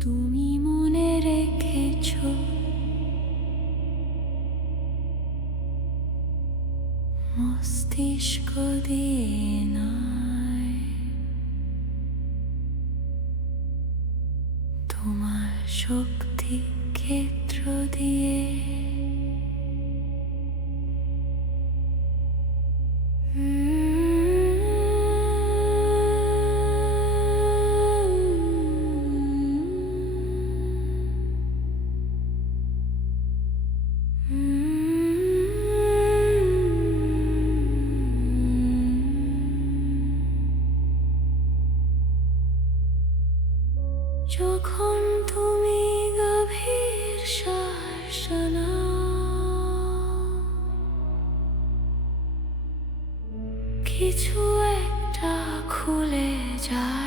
তুমি মনে রেখেছ মস্তিষ্ক দিয়ে নয় তোমার শক্তি ক্ষেত্র দিয়ে Mm. যখন তুমি গভীর শ্বাস কিছু একটা খুলে যায়।